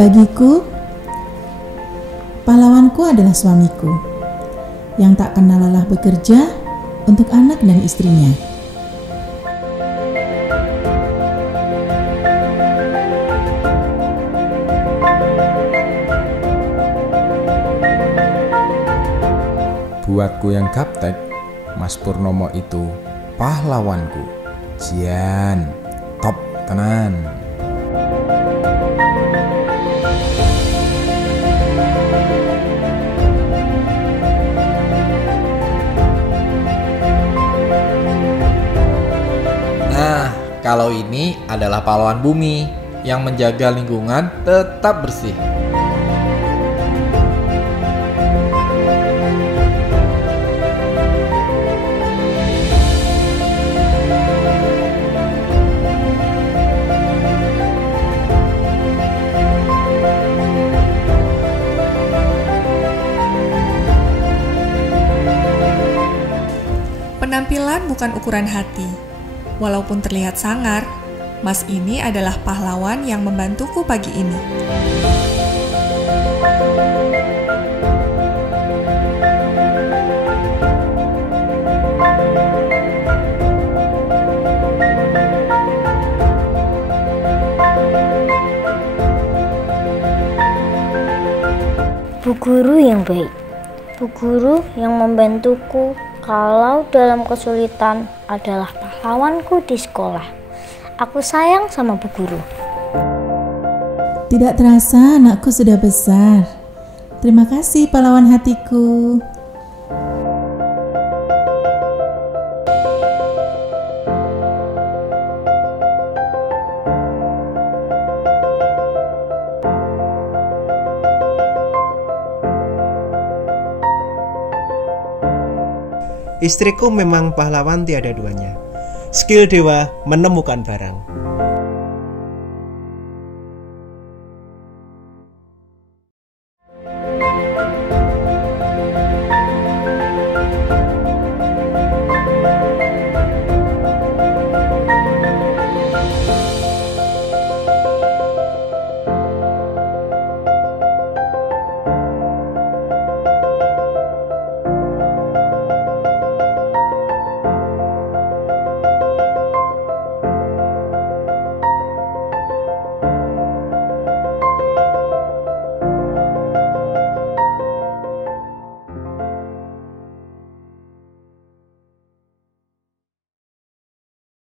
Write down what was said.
Bagiku, pahlawanku adalah suamiku yang tak kenal lelah bekerja untuk anak dan istrinya. Buatku yang gaptek, Mas Purnomo itu pahlawanku. Jian, top tenan. Nah, kalau ini adalah pahlawan bumi yang menjaga lingkungan tetap bersih. Penampilan bukan ukuran hati. Walaupun terlihat sangar, Mas ini adalah pahlawan yang membantuku pagi ini. Bu guru yang baik, bu guru yang membantuku kalau dalam kesulitan adalah pahlawanku di sekolah. Aku sayang sama bu guru. Tidak terasa anakku sudah besar. Terima kasih pahlawan hatiku. Istriku memang pahlawan tiada duanya. Skill dewa menemukan barang.